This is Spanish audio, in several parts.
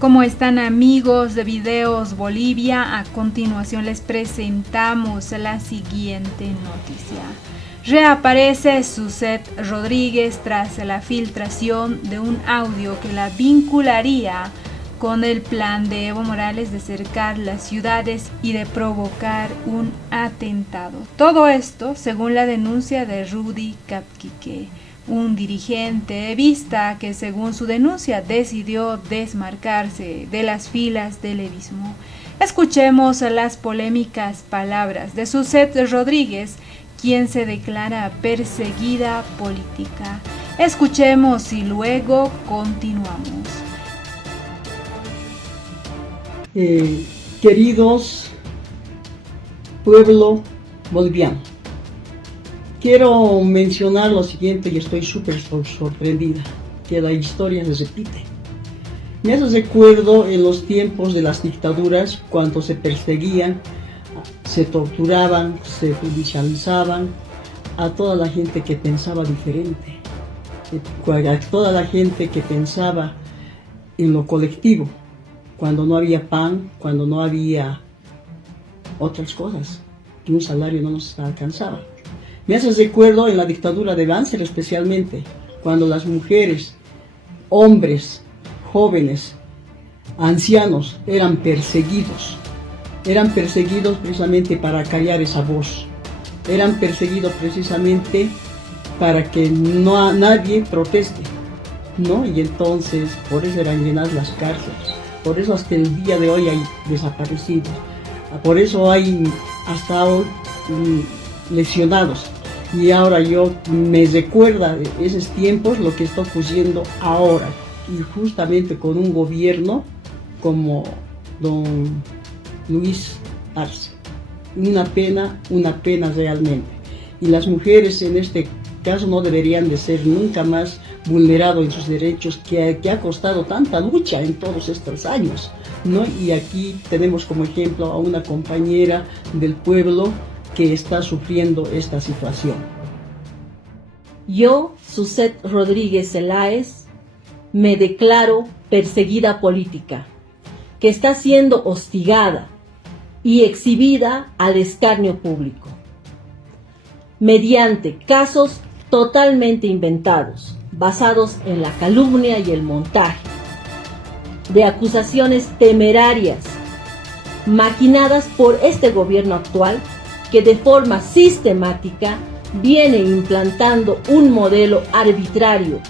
¿Cómo están, amigos de Videos Bolivia? A continuación les presentamos la siguiente noticia. Reaparece Suzette Rodríguez tras la filtración de un audio que la vincularía con el plan de Evo Morales de cercar las ciudades y de provocar un atentado. Todo esto según la denuncia de Rudy Capquique, un dirigente evista que según su denuncia decidió desmarcarse de las filas del evismo. Escuchemos las polémicas palabras de Suzette Rodríguez, quien se declara perseguida política. Escuchemos y luego continuamos. Queridos pueblo boliviano, quiero mencionar lo siguiente y estoy súper sorprendida, que la historia se repite. Me hace recuerdo en los tiempos de las dictaduras, cuando se perseguían, se torturaban, se judicializaban a toda la gente que pensaba diferente, a toda la gente que pensaba en lo colectivo, cuando no había pan, cuando no había otras cosas, que un salario no nos alcanzaba. Me hace recuerdo en la dictadura de Banzer especialmente, cuando las mujeres, hombres, jóvenes, ancianos eran perseguidos precisamente para callar esa voz, eran perseguidos precisamente para que nadie proteste, ¿no? Y entonces por eso eran llenas las cárceles, por eso hasta el día de hoy hay desaparecidos, por eso hay hasta hoy lesionados. Y ahora yo me recuerda de esos tiempos lo que está ocurriendo ahora, y justamente con un gobierno como don Luis Arce. Una pena realmente. Y las mujeres en este caso no deberían de ser nunca más vulnerados en sus derechos, que ha costado tanta lucha en todos estos años, ¿no? Y aquí tenemos como ejemplo a una compañera del pueblo que está sufriendo esta situación. Yo, Suzette Rodríguez Celáez, me declaro perseguida política, que está siendo hostigada y exhibida al escarnio público, mediante casos totalmente inventados, basados en la calumnia y el montaje, de acusaciones temerarias, maquinadas por este gobierno actual, que de forma sistemática viene implantando un modelo arbitrario,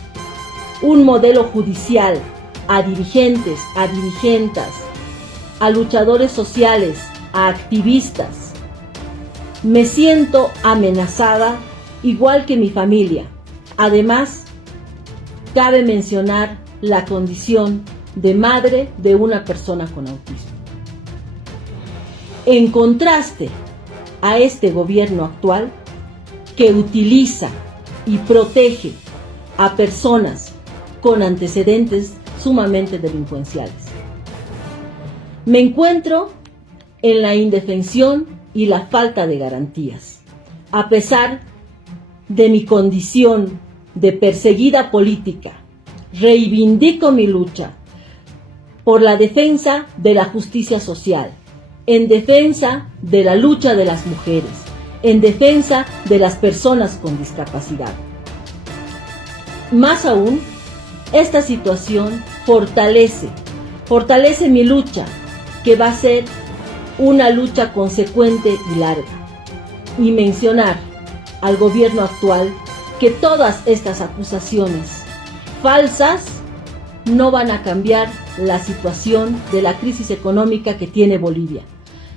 un modelo judicial a dirigentes, a dirigentas, a luchadores sociales, a activistas. Me siento amenazada, igual que mi familia. Además, cabe mencionar la condición de madre de una persona con autismo. En contraste a este gobierno actual, que utiliza y protege a personas con antecedentes sumamente delincuenciales. Me encuentro en la indefensión y la falta de garantías, a pesar de mi condición de perseguida política. Reivindico mi lucha por la defensa de la justicia social, en defensa de la lucha de las mujeres, en defensa de las personas con discapacidad. Más aún, esta situación fortalece mi lucha, que va a ser una lucha consecuente y larga. Y mencionar al gobierno actual que todas estas acusaciones falsas no van a cambiar la situación de la crisis económica que tiene Bolivia.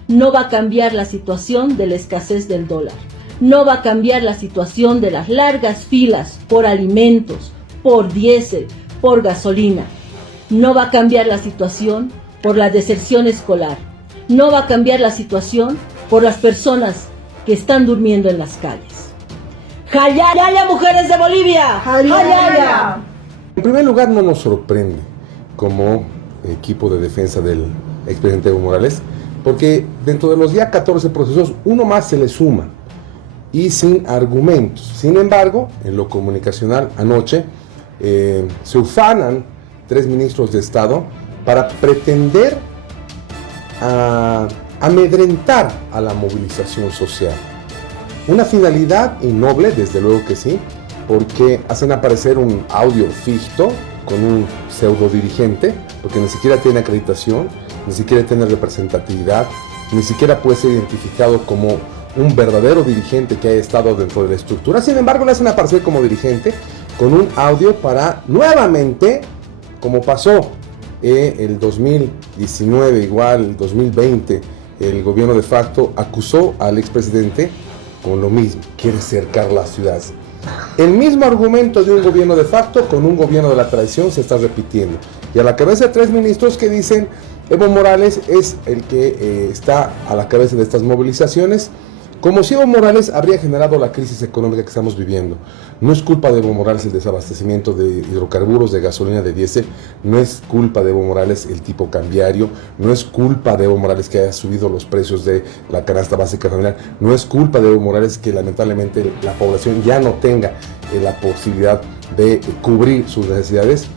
No va a cambiar la situación de la escasez del dólar. No va a cambiar la situación de las largas filas por alimentos, por diésel, por gasolina. No va a cambiar la situación por la deserción escolar. No va a cambiar la situación por las personas que están durmiendo en las calles. ¡Jayaya, mujeres de Bolivia! ¡Jayaya! En primer lugar, no nos sorprende como equipo de defensa del expresidente Evo Morales, porque dentro de los ya 14 procesos, uno más se le suma y sin argumentos. Sin embargo, en lo comunicacional anoche se ufanan 3 ministros de Estado para pretender amedrentar a la movilización social. Una finalidad innoble, desde luego que sí, porque hacen aparecer un audio ficto con un pseudo dirigente, porque ni siquiera tiene acreditación, ni siquiera tiene representatividad, ni siquiera puede ser identificado como un verdadero dirigente que haya estado dentro de la estructura. Sin embargo, le hacen aparecer como dirigente con un audio para nuevamente, como pasó el 2019, igual el 2020, el gobierno de facto acusó al expresidente con lo mismo, quiere cercar las ciudades. El mismo argumento de un gobierno de facto con un gobierno de la traición se está repitiendo. Y a la cabeza de 3 ministros que dicen Evo Morales es el que está a la cabeza de estas movilizaciones, como si Evo Morales habría generado la crisis económica que estamos viviendo. No es culpa de Evo Morales el desabastecimiento de hidrocarburos, de gasolina, de diésel, no es culpa de Evo Morales el tipo cambiario, no es culpa de Evo Morales que haya subido los precios de la canasta básica familiar, no es culpa de Evo Morales que lamentablemente la población ya no tenga la posibilidad de cubrir sus necesidades,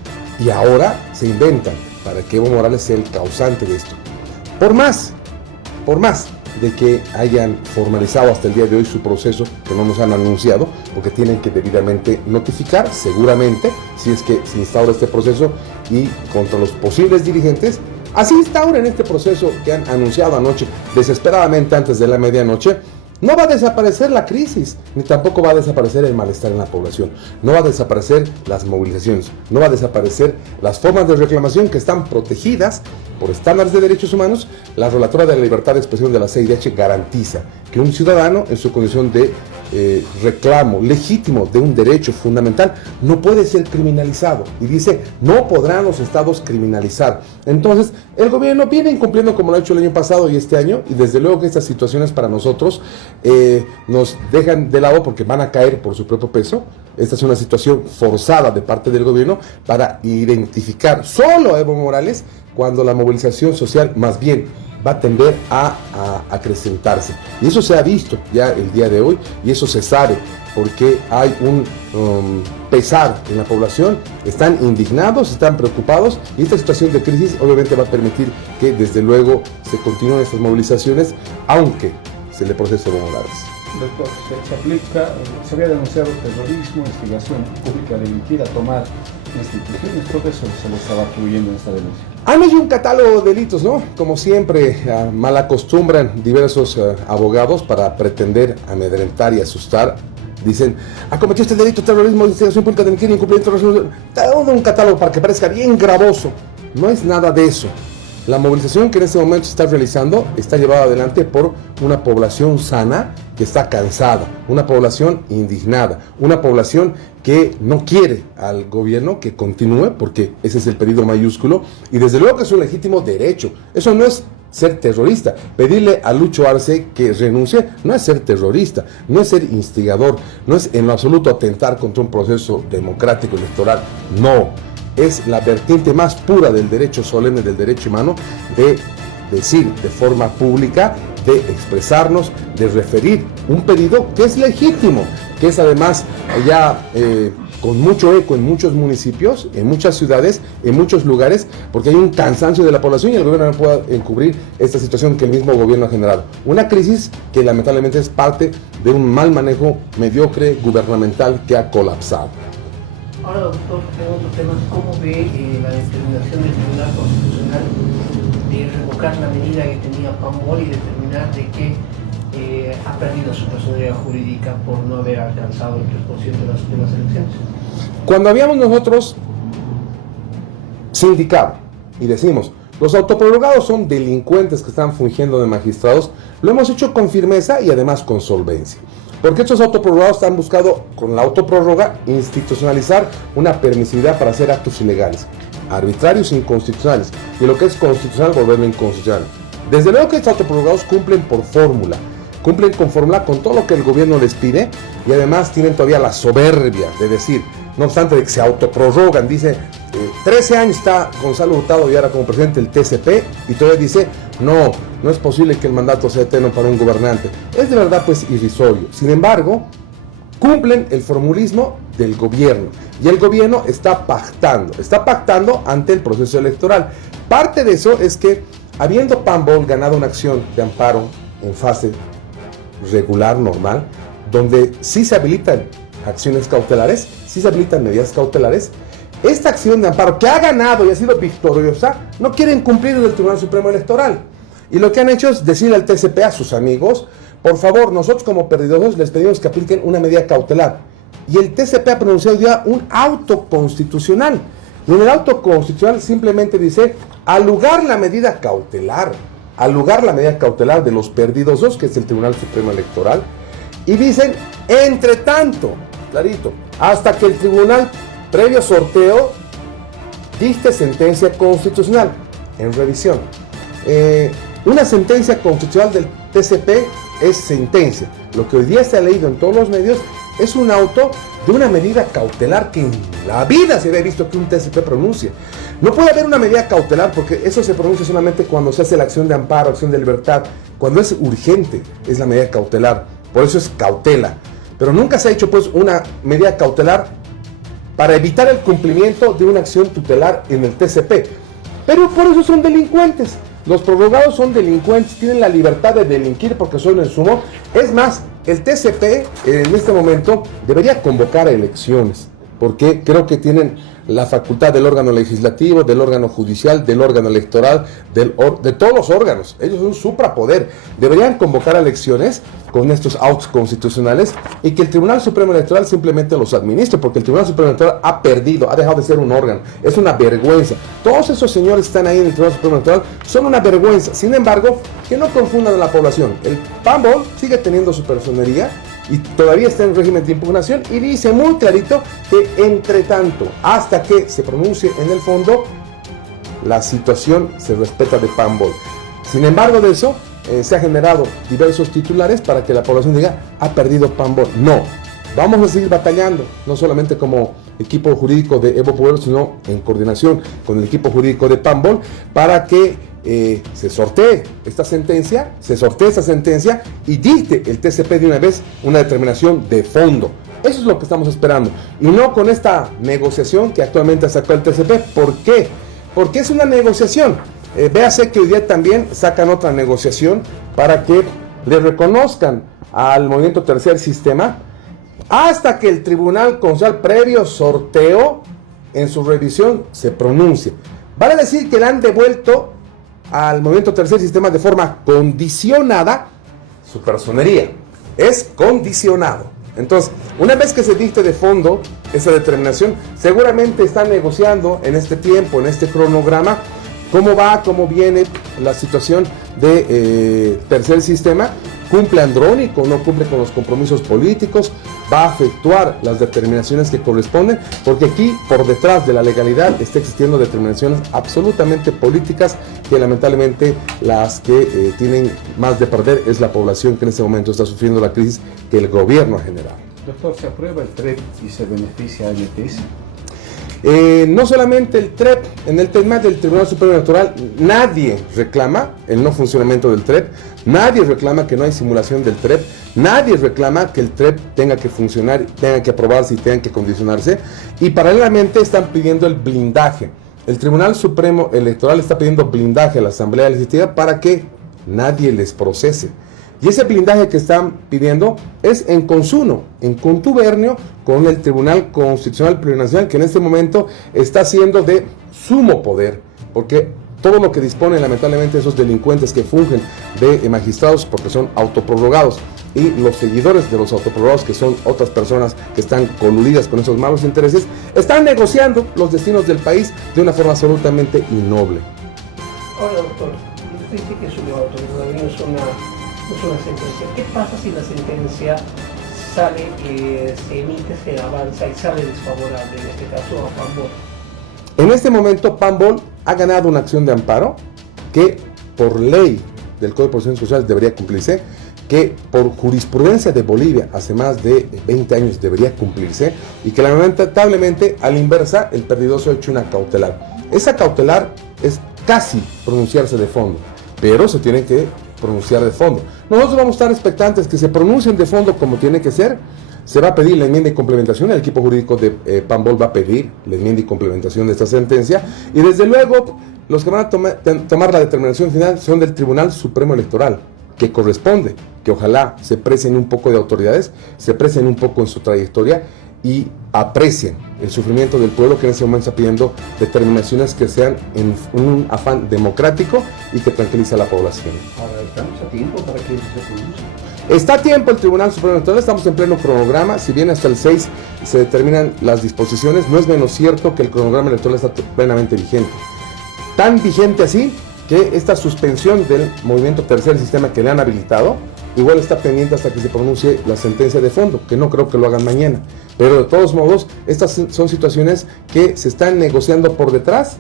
y ahora se inventan para que Evo Morales sea el causante de esto. Por más de que hayan formalizado hasta el día de hoy su proceso, que no nos han anunciado, porque tienen que debidamente notificar, seguramente, si es que se instaura este proceso, y contra los posibles dirigentes, así instauren este proceso que han anunciado anoche, desesperadamente antes de la medianoche. No va a desaparecer la crisis, ni tampoco va a desaparecer el malestar en la población. No va a desaparecer las movilizaciones, no va a desaparecer las formas de reclamación que están protegidas por estándares de derechos humanos. La Relatoría de la Libertad de Expresión de la CIDH garantiza que un ciudadano en su condición de reclamo legítimo de un derecho fundamental no puede ser criminalizado, y dice no podrán los estados criminalizar. Entonces el gobierno viene incumpliendo como lo ha hecho el año pasado y este año, y desde luego que estas situaciones para nosotros nos dejan de lado porque van a caer por su propio peso. Esta es una situación forzada de parte del gobierno para identificar solo a Evo Morales, cuando la movilización social más bien va a tender a acrecentarse. Y eso se ha visto ya el día de hoy, y eso se sabe, porque hay un pesar en la población, están indignados, están preocupados, y esta situación de crisis obviamente va a permitir que desde luego se continúen estas movilizaciones, aunque se le procese a Evo Morales. Doctor, se había denunciado terrorismo, instigación pública delictiva, tomar instituciones, todo eso se lo estaba atribuyendo en esta denuncia. Han hecho un catálogo de delitos, ¿no? Como siempre, malacostumbran diversos abogados para pretender amedrentar y asustar. Dicen, ha cometido este delito, terrorismo, instigación pública delictiva, incumplimiento, todo un catálogo para que parezca bien gravoso. No es nada de eso. La movilización que en este momento se está realizando está llevada adelante por una población sana que está cansada, una población indignada, una población que no quiere al gobierno que continúe, porque ese es el pedido mayúsculo, y desde luego que es un legítimo derecho. Eso no es ser terrorista. Pedirle a Lucho Arce que renuncie no es ser terrorista, no es ser instigador, no es en lo absoluto atentar contra un proceso democrático electoral, no. Es la vertiente más pura del derecho solemne, del derecho humano, de decir de forma pública, de expresarnos, de referir un pedido que es legítimo, que es además ya con mucho eco en muchos municipios, en muchas ciudades, en muchos lugares, porque hay un cansancio de la población y el gobierno no puede encubrir esta situación que el mismo gobierno ha generado. Una crisis que lamentablemente es parte de un mal manejo mediocre gubernamental que ha colapsado. Ahora, doctor, en otro tema, ¿cómo ve la determinación del Tribunal Constitucional de revocar la medida que tenía Pambol y determinar de que ha perdido su personalidad jurídica por no haber alcanzado el 3% de las últimas elecciones? Cuando habíamos nosotros sindicado y decimos, los autoprorrogados son delincuentes que están fungiendo de magistrados, lo hemos hecho con firmeza y además con solvencia. Porque estos autoprorrogados han buscado, con la autoprórroga, institucionalizar una permisividad para hacer actos ilegales, arbitrarios e inconstitucionales, y lo que es constitucional, volverlo inconstitucional. Desde luego que estos autoprorrogados cumplen por fórmula, cumplen con fórmula con todo lo que el gobierno les pide, y además tienen todavía la soberbia de decir, no obstante de que se autoprorrogan, dice, 13 años está Gonzalo Hurtado y ahora como presidente del TCP, y todavía dice, no es posible que el mandato sea eterno para un gobernante. Es de verdad pues irrisorio. Sin embargo, cumplen el formulismo del gobierno. Y el gobierno está pactando ante el proceso electoral. Parte de eso es que, habiendo Pambol ganado una acción de amparo en fase regular, normal, donde sí se habilitan acciones cautelares, sí se habilitan medidas cautelares, esta acción de amparo que ha ganado y ha sido victoriosa, no quieren cumplir desde el Tribunal Supremo Electoral. Y lo que han hecho es decirle al TCP, a sus amigos, por favor, nosotros como perdidos les pedimos que apliquen una medida cautelar. Y el TCP ha pronunciado ya un auto constitucional. Y en el auto constitucional simplemente dice, al lugar la medida cautelar de los perdidos dos, que es el Tribunal Supremo Electoral, y dicen, entre tanto, clarito, hasta que el tribunal, previo sorteo, dicte sentencia constitucional en revisión. Una sentencia constitucional del TCP es sentencia. Lo que hoy día se ha leído en todos los medios es un auto de una medida cautelar que en la vida se había visto que un TCP pronuncie. No puede haber una medida cautelar porque eso se pronuncia solamente cuando se hace la acción de amparo, acción de libertad. Cuando es urgente es la medida cautelar. Por eso es cautela. Pero nunca se ha hecho pues una medida cautelar para evitar el cumplimiento de una acción tutelar en el TCP. Pero por eso son delincuentes. Los prorrogados son delincuentes, tienen la libertad de delinquir porque son en sumo. Es más, el TCP en este momento debería convocar a elecciones, porque creo que tienen la facultad del órgano legislativo, del órgano judicial, del órgano electoral, de todos los órganos. Ellos son un suprapoder. Deberían convocar a elecciones con estos autos constitucionales y que el Tribunal Supremo Electoral simplemente los administre, porque el Tribunal Supremo Electoral ha perdido, ha dejado de ser un órgano. Es una vergüenza. Todos esos señores que están ahí en el Tribunal Supremo Electoral son una vergüenza. Sin embargo, que no confundan a la población. El Pambol sigue teniendo su personería y todavía está en régimen de impugnación y dice muy clarito que entre tanto, hasta que se pronuncie en el fondo, la situación se respeta de Pambol. Sin embargo de eso, se ha generado diversos titulares para que la población diga, ha perdido Pambol. No, vamos a seguir batallando, no solamente como equipo jurídico de Evo Pueblo, sino en coordinación con el equipo jurídico de Pambol, para que se sortee esta sentencia, y dicte el TCP de una vez una determinación de fondo. Eso es lo que estamos esperando. Y no con esta negociación que actualmente sacó el TCP. ¿Por qué? Porque es una negociación. Véase que hoy día también sacan otra negociación para que le reconozcan al movimiento Tercer Sistema hasta que el Tribunal Constitucional previo sorteo en su revisión se pronuncie. Vale decir que le han devuelto al movimiento Tercer Sistema de forma condicionada su personería. Es condicionado. Entonces, una vez que se dicte de fondo esa determinación, seguramente están negociando en este tiempo, en este cronograma, cómo viene la situación de Tercer Sistema. ¿Cumple Andrónico? ¿No cumple con los compromisos políticos? ¿Va a efectuar las determinaciones que corresponden? Porque aquí, por detrás de la legalidad, está existiendo determinaciones absolutamente políticas que lamentablemente las que tienen más de perder es la población que en este momento está sufriendo la crisis que el gobierno ha generado. Doctor, ¿se aprueba el TREP y se beneficia a MTS? No solamente el TREP, en el tema del Tribunal Supremo Electoral nadie reclama el no funcionamiento del TREP, nadie reclama que no hay simulación del TREP, nadie reclama que el TREP tenga que funcionar, tenga que aprobarse y tenga que condicionarse, y paralelamente están pidiendo el blindaje. El Tribunal Supremo Electoral está pidiendo blindaje a la Asamblea Legislativa para que nadie les procese. Y ese blindaje que están pidiendo es en consuno, en contubernio con el Tribunal Constitucional Plurinacional, que en este momento está siendo de sumo poder, porque todo lo que disponen lamentablemente esos delincuentes que fungen de magistrados, porque son autoprorrogados, y los seguidores de los autoprorrogados, que son otras personas que están coludidas con esos malos intereses, están negociando los destinos del país de una forma absolutamente innoble. Ahora, doctor, usted dice que es un debate, todavía no es una sentencia. ¿Qué pasa si la sentencia sale, se emite, se avanza y sale desfavorable, en este caso a Pambol? En este momento Pambol ha ganado una acción de amparo que por ley del Código de Procedimientos Sociales debería cumplirse, que por jurisprudencia de Bolivia hace más de 20 años debería cumplirse, y que lamentablemente a la inversa el perdidoso ha hecho una cautelar. Esa cautelar es casi pronunciarse de fondo, pero se tiene que pronunciar de fondo. Nosotros vamos a estar expectantes que se pronuncien de fondo como tiene que ser, Se va a pedir la enmienda y complementación, el equipo jurídico de Pambol va a pedir la enmienda y complementación de esta sentencia, y desde luego los que van a tomar la determinación final son del Tribunal Supremo Electoral, que corresponde, que ojalá se precien un poco de autoridades, se precien un poco en su trayectoria y aprecien el sufrimiento del pueblo que en ese momento está pidiendo determinaciones que sean en un afán democrático y que tranquilice a la población. Ahora, ¿estamos a tiempo para que eso se produzca? Está a tiempo el Tribunal Supremo Electoral, estamos en pleno cronograma, si bien hasta el 6 se determinan las disposiciones, no es menos cierto que el cronograma electoral está plenamente vigente. Tan vigente así que esta suspensión del movimiento Tercer Sistema que le han habilitado, igual está pendiente hasta que se pronuncie la sentencia de fondo, que no creo que lo hagan mañana. Pero de todos modos, estas son situaciones que se están negociando por detrás,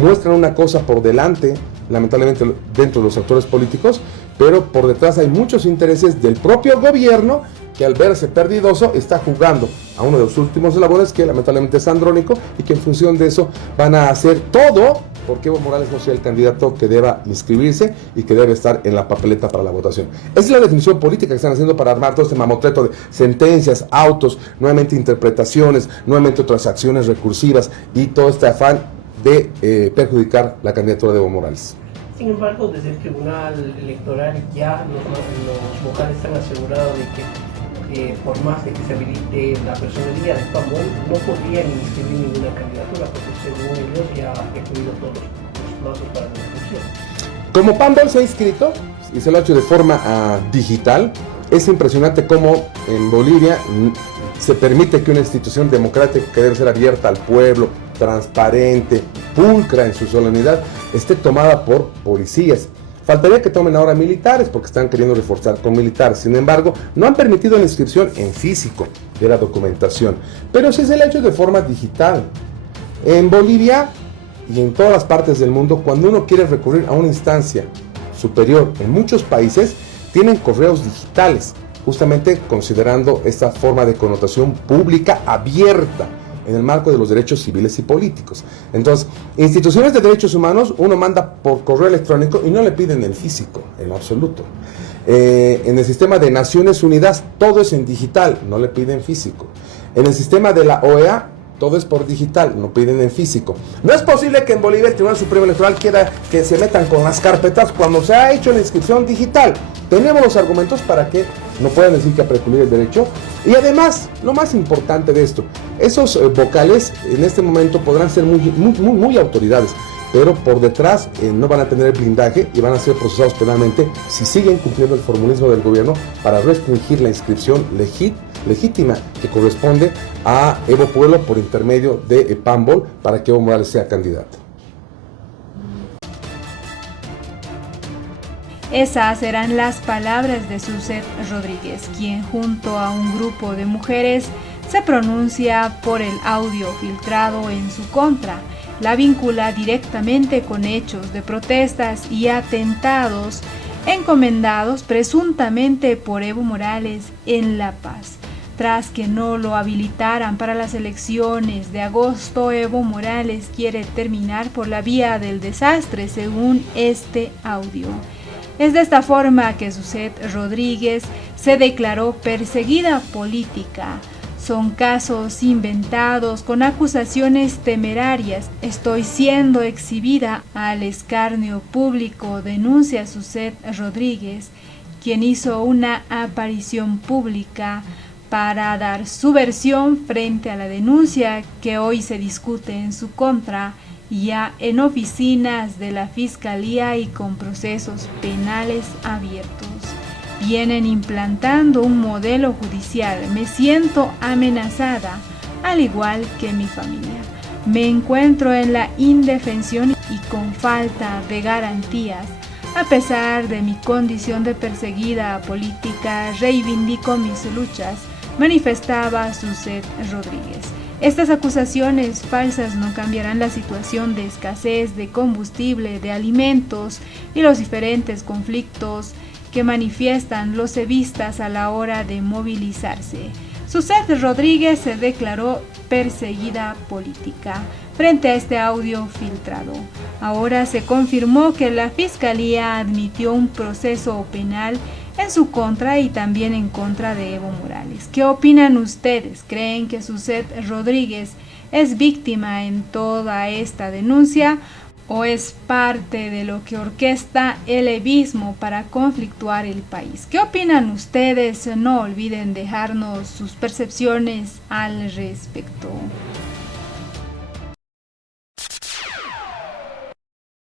muestran una cosa por delante, lamentablemente dentro de los actores políticos, pero por detrás hay muchos intereses del propio gobierno que al verse perdidoso está jugando a uno de los últimos eslabones que lamentablemente es andrónico y que en función de eso van a hacer todo porque Evo Morales no sea el candidato que deba inscribirse y que debe estar en la papeleta para la votación. Esa es la definición política que están haciendo para armar todo este mamotreto de sentencias, autos, nuevamente interpretaciones, nuevamente otras acciones recursivas y todo este afán de perjudicar la candidatura de Evo Morales. Sin embargo, desde el Tribunal Electoral ya los vocales están asegurados de que por más de que se habilite la personería de Pambol, no podrían inscribir ninguna candidatura porque según ellos ya ha excluido todos los plazos para la inscripción. Como Pambol se ha inscrito y se lo ha hecho de forma digital, es impresionante cómo en Bolivia se permite que una institución democrática que debe ser abierta al pueblo, transparente, pulcra en su solemnidad, esté tomada por policías. Faltaría que tomen ahora militares porque están queriendo reforzar con militares. Sin embargo, no han permitido la inscripción en físico de la documentación, pero sí se le ha hecho de forma digital. En Bolivia y en todas las partes del mundo, cuando uno quiere recurrir a una instancia superior en muchos países, tienen correos digitales, justamente considerando esta forma de connotación pública abierta en el marco de los derechos civiles y políticos. Entonces, instituciones de derechos humanos uno manda por correo electrónico y no le piden el físico, en lo absoluto. En el sistema de Naciones Unidas todo es en digital, no le piden físico. En el sistema de la OEA todo es por digital, no piden en físico. No es posible que en Bolivia el Tribunal Supremo Electoral quiera que se metan con las carpetas cuando se ha hecho la inscripción digital. Tenemos los argumentos para que no puedan decir que ha precluido el derecho. Y además, lo más importante de esto, esos vocales en este momento podrán ser muy autoridades, pero por detrás no van a tener el blindaje y van a ser procesados penalmente si siguen cumpliendo el formulismo del gobierno para restringir la inscripción legítima que corresponde a Evo Pueblo por intermedio de Pambol para que Evo Morales sea candidato. Esas eran las palabras de Suzette Rodríguez, quien junto a un grupo de mujeres se pronuncia por el audio filtrado en su contra. La vincula directamente con hechos de protestas y atentados encomendados presuntamente por Evo Morales en La Paz. Tras que no lo habilitaran para las elecciones de agosto, Evo Morales quiere terminar por la vía del desastre, según este audio. Es de esta forma que Suzette Rodríguez se declaró perseguida política. Son casos inventados con acusaciones temerarias. Estoy siendo exhibida al escarnio público, denuncia Suzette Rodríguez, quien hizo una aparición pública para dar su versión frente a la denuncia que hoy se discute en su contra, ya en oficinas de la Fiscalía y con procesos penales abiertos. Vienen implantando un modelo judicial. Me siento amenazada, al igual que mi familia. Me encuentro en la indefensión y con falta de garantías. A pesar de mi condición de perseguida política, reivindico mis luchas, manifestaba Suzette Rodríguez. Estas acusaciones falsas no cambiarán la situación de escasez de combustible, de alimentos y los diferentes conflictos que manifiestan los evistas a la hora de movilizarse. Suzette Rodríguez se declaró perseguida política frente a este audio filtrado. Ahora se confirmó que la Fiscalía admitió un proceso penal en su contra y también en contra de Evo Morales. ¿Qué opinan ustedes? ¿Creen que Suzette Rodríguez es víctima en toda esta denuncia o es parte de lo que orquesta el evismo para conflictuar el país? ¿Qué opinan ustedes? No olviden dejarnos sus percepciones al respecto.